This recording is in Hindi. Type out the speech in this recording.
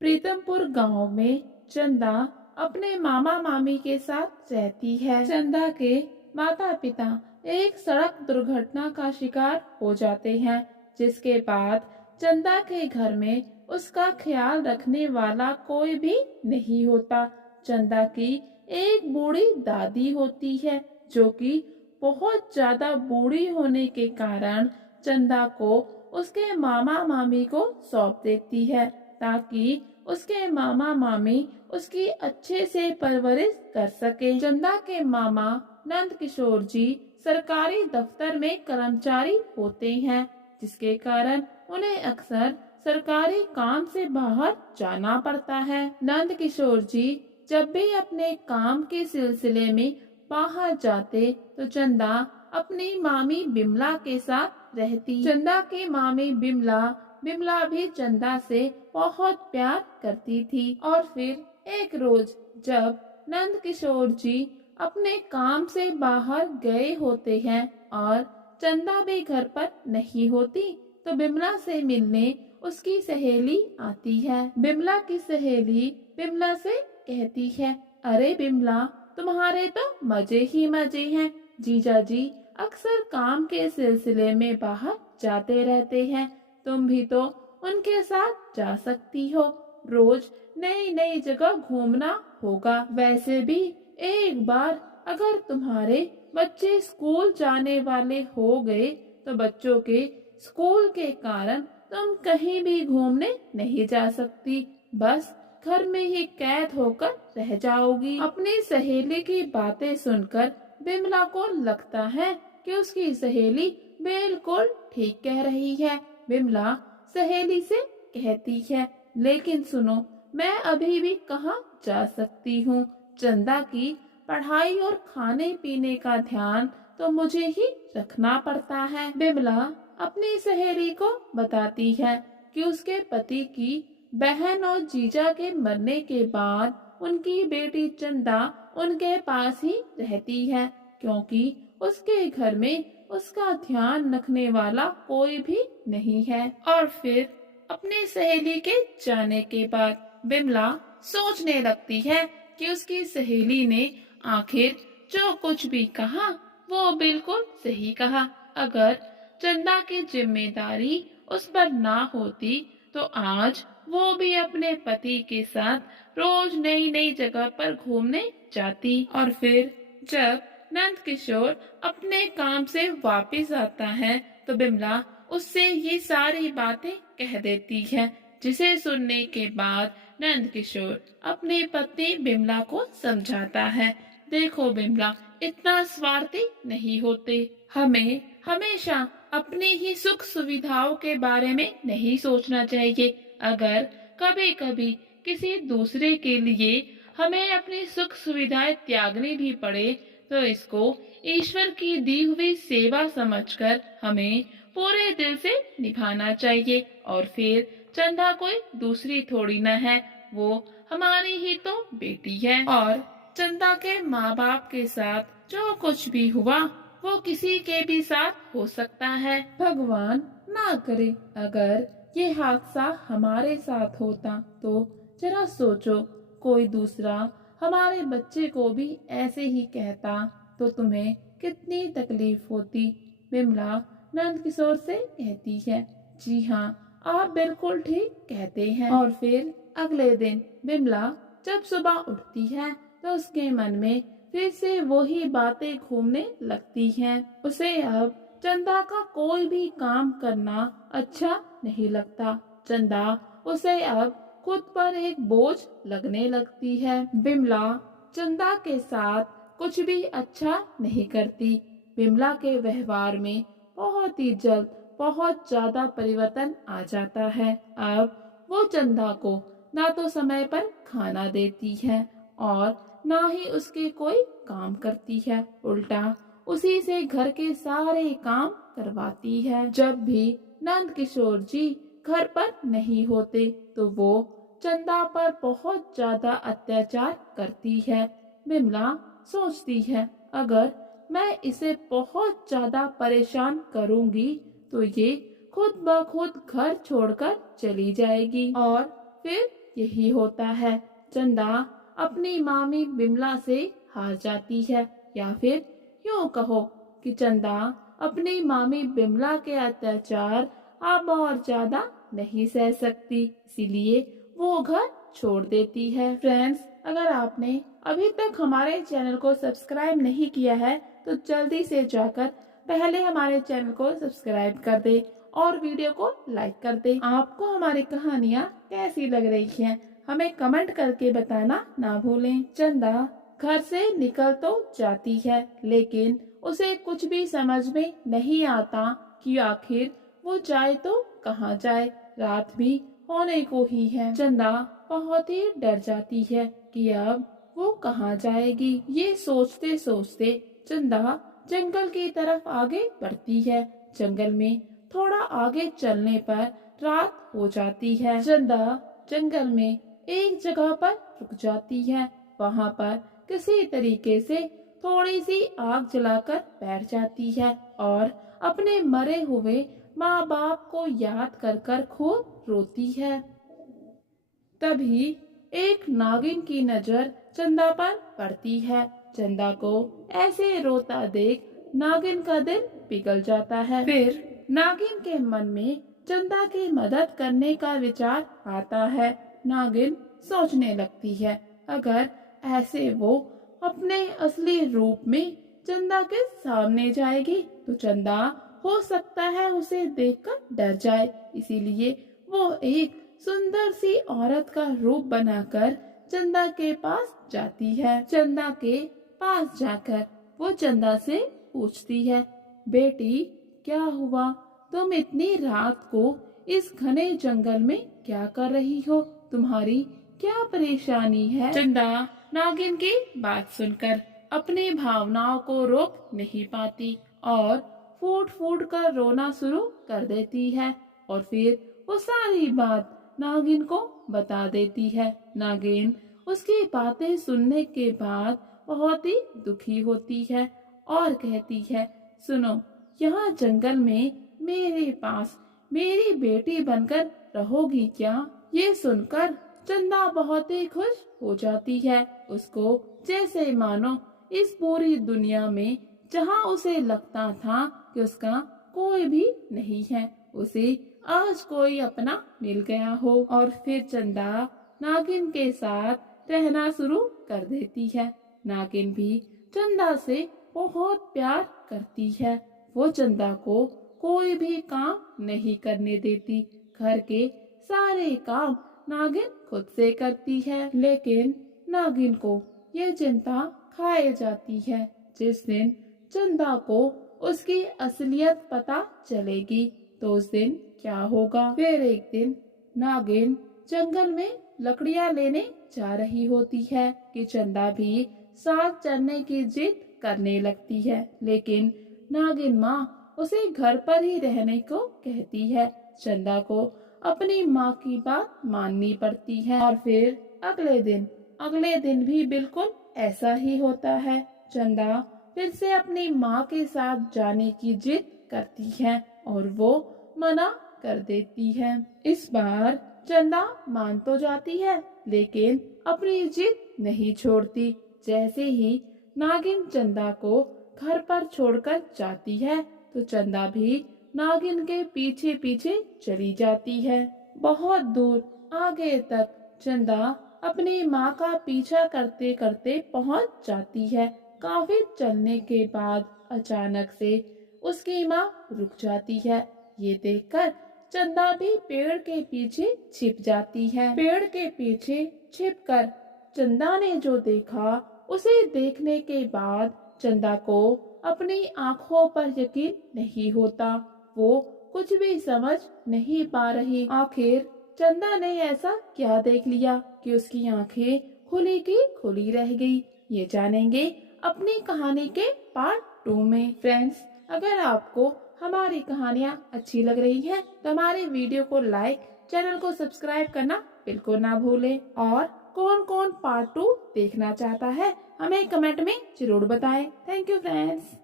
प्रीतमपुर गांव में चंदा अपने मामा मामी के साथ रहती है। चंदा के माता पिता एक सड़क दुर्घटना का शिकार हो जाते हैं, जिसके बाद चंदा के घर में उसका ख्याल रखने वाला कोई भी नहीं होता। चंदा की एक बूढ़ी दादी होती है, जो कि बहुत ज्यादा बूढ़ी होने के कारण चंदा को उसके मामा मामी को सौंप देती है, ताकि उसके मामा मामी उसकी अच्छे से परवरिश कर सके। चंदा के मामा नंद किशोर जी सरकारी दफ्तर में कर्मचारी होते हैं, जिसके कारण उन्हें अक्सर सरकारी काम से बाहर जाना पड़ता है। नंद किशोर जी जब भी अपने काम के सिलसिले में बाहर जाते तो चंदा अपनी मामी बिमला के साथ रहती। चंदा की मामी बिमला बिमला भी चंदा से बहुत प्यार करती थी। और फिर एक रोज जब नंद किशोर जी अपने काम से बाहर गए होते हैं और चंदा भी घर पर नहीं होती, तो बिमला से मिलने उसकी सहेली आती है। बिमला की सहेली बिमला से कहती है, अरे बिमला, तुम्हारे तो मजे ही मजे हैं। जीजा जी अक्सर काम के सिलसिले में बाहर जाते रहते हैं, तुम भी तो उनके साथ जा सकती हो। रोज नई नई जगह घूमना होगा। वैसे भी एक बार अगर तुम्हारे बच्चे स्कूल जाने वाले हो गए तो बच्चों के स्कूल के कारण तुम कहीं भी घूमने नहीं जा सकती, बस घर में ही कैद होकर रह जाओगी। अपनी सहेली की बातें सुनकर बिमला को लगता है कि उसकी सहेली बिल्कुल ठीक कह रही है। बिमला सहेली से कहती है, लेकिन सुनो, मैं अभी भी कहाँ जा सकती हूँ। चंदा की पढ़ाई और खाने पीने का ध्यान तो मुझे ही रखना पड़ता है। बिमला अपनी सहेली को बताती है कि उसके पति की बहन और जीजा के मरने के बाद उनकी बेटी चंदा उनके पास ही रहती है, क्योंकि उसके घर में उसका ध्यान रखने वाला कोई भी नहीं है। और फिर अपनी सहेली के जाने के बाद बिमला सोचने लगती है कि उसकी सहेली ने आखिर जो कुछ भी कहा वो बिल्कुल सही कहा। अगर चंदा की जिम्मेदारी उस पर ना होती तो आज वो भी अपने पति के साथ रोज नई नई जगह पर घूमने जाती। और फिर जब नंद किशोर अपने काम से वापस आता है तो बिमला उससे ये सारी बातें कह देती है, जिसे सुनने के बाद नंद किशोर अपनी पत्नी बिमला को समझाता है, देखो बिमला, इतना स्वार्थी नहीं होते। हमें हमेशा अपनी ही सुख सुविधाओं के बारे में नहीं सोचना चाहिए। अगर कभी कभी किसी दूसरे के लिए हमें अपनी सुख सुविधाएं त्यागनी भी पड़े तो इसको ईश्वर की दी हुई सेवा समझकर हमें पूरे दिल से निभाना चाहिए। और फिर चंदा कोई दूसरी थोड़ी न है, वो हमारी ही तो बेटी है। और चंदा के माँ बाप के साथ जो कुछ भी हुआ वो किसी के भी साथ हो सकता है। भगवान ना करे अगर ये हादसा हमारे साथ होता तो जरा सोचो, कोई दूसरा हमारे बच्चे को भी ऐसे ही कहता तो तुम्हें कितनी तकलीफ होती। बिमला नंद किशोर से कहती है, जी हाँ, आप बिल्कुल ठीक कहते हैं। और फिर अगले दिन बिमला जब सुबह उठती है तो उसके मन में फिर से वही बातें घूमने लगती हैं। उसे अब चंदा का कोई भी काम करना अच्छा नहीं लगता। चंदा उसे अब खुद पर एक बोझ लगने लगती है। बिमला चंदा के साथ कुछ भी अच्छा नहीं करती। बिमला के व्यवहार में बहुत ही जल्द बहुत ज्यादा परिवर्तन आ जाता है। अब वो चंदा को ना तो समय पर खाना देती है और ना ही उसके कोई काम करती है, उल्टा उसी से घर के सारे काम करवाती है। जब भी नंद किशोर जी घर पर नहीं होते तो वो चंदा पर बहुत ज्यादा अत्याचार करती है। बिमला सोचती है, अगर मैं इसे बहुत ज्यादा परेशान करूंगी तो ये खुद ब खुद घर छोड़कर चली जाएगी और फिर यही होता है। चंदा अपनी मामी बिमला से हार जाती है, या फिर यूँ कहो कि चंदा अपनी मामी बिमला के अत्याचार अब और ज्यादा नहीं सह सकती, इसीलिए वो घर छोड़ देती है। फ्रेंड्स, अगर आपने अभी तक हमारे चैनल को सब्सक्राइब नहीं किया है तो जल्दी से जाकर पहले हमारे चैनल को सब्सक्राइब कर दे और वीडियो को लाइक कर दे। आपको हमारी कहानियाँ कैसी लग रही हैं हमें कमेंट करके बताना ना भूलें। चंदा घर से निकल तो जाती है, लेकिन उसे कुछ भी समझ में नहीं आता कि आखिर वो जाए तो कहाँ जाए। रात भी होने को ही है। चंदा बहुत ही डर जाती है कि अब वो कहाँ जाएगी। ये सोचते सोचते चंदा जंगल की तरफ आगे बढ़ती है। जंगल में थोड़ा आगे चलने पर रात हो जाती है। चंदा जंगल में एक जगह पर रुक जाती है। वहाँ पर किसी तरीके से थोड़ी सी आग जलाकर बैठ जाती है और अपने मरे हुए माँ बाप को याद कर कर खूब रोती है। तभी एक नागिन की नजर चंदा पर पड़ती है। चंदा को ऐसे रोता देख नागिन का दिल पिघल जाता है। फिर नागिन के मन में चंदा की मदद करने का विचार आता है। नागिन सोचने लगती है, अगर ऐसे वो अपने असली रूप में चंदा के सामने जाएगी तो चंदा हो सकता है उसे देखकर डर जाए, इसीलिए वो एक सुंदर सी औरत का रूप बनाकर चंदा के पास जाती है। चंदा के पास जाकर वो चंदा से पूछती है, बेटी क्या हुआ? तुम इतनी रात को इस घने जंगल में क्या कर रही हो? तुम्हारी क्या परेशानी है? चंदा नागिन की बात सुनकर अपनी भावनाओं को रोक नहीं पाती और फूट फूट कर रोना शुरू कर देती है और फिर वो सारी बात नागिन को बता देती है। नागिन उसकी बातें सुनने के बाद बहुत ही दुखी होती है और कहती है, सुनो, यहाँ जंगल में मेरे पास मेरी बेटी बनकर रहोगी क्या? ये सुनकर चंदा बहुत ही खुश हो जाती है। उसको जैसे मानो इस पूरी दुनिया में जहाँ उसे लगता था कि उसका कोई भी नहीं है, उसे आज कोई अपना मिल गया हो। और फिर चंदा नागिन के साथ रहना शुरू कर देती है। नागिन भी चंदा से बहुत प्यार करती है। वो चंदा को कोई भी काम नहीं करने देती। घर के सारे काम नागिन खुद से करती है, लेकिन नागिन को ये चिंता खाए जाती है। जिस दिन चंदा को उसकी असलियत पता चलेगी तो उस दिन क्या होगा। फिर एक दिन नागिन जंगल में लकड़ियाँ लेने जा रही होती है कि चंदा भी साथ चलने की जिद करने लगती है, लेकिन नागिन माँ उसे घर पर ही रहने को कहती है। चंदा को अपनी माँ की बात माननी पड़ती है। और फिर अगले दिन भी बिल्कुल ऐसा ही होता है। चंदा फिर से अपनी माँ के साथ जाने की जिद करती है और वो मना कर देती है। इस बार चंदा मान तो जाती है, लेकिन अपनी जिद नहीं छोड़ती। जैसे ही नागिन चंदा को घर पर छोड़कर जाती है तो चंदा भी नागिन के पीछे पीछे चली जाती है। बहुत दूर आगे तक चंदा अपनी माँ का पीछा करते करते पहुँच जाती है। काफी चलने के बाद अचानक से उसकी माँ रुक जाती है। ये देखकर चंदा भी पेड़ के पीछे छिप जाती है। पेड़ के पीछे छिपकर चंदा ने जो देखा, उसे देखने के बाद चंदा को अपनी आँखों पर यकीन नहीं होता। वो कुछ भी समझ नहीं पा रही। आखिर चंदा ने ऐसा क्या देख लिया कि उसकी आंखें खुली की खुली रह गई। ये जानेंगे अपनी कहानी के पार्ट 2 में। फ्रेंड्स, अगर आपको हमारी कहानियाँ अच्छी लग रही हैं तो हमारे वीडियो को लाइक, चैनल को सब्सक्राइब करना बिल्कुल ना भूलें और कौन कौन पार्ट 2 देखना चाहता है हमें कमेंट में जरूर बताएं। Thank you friends.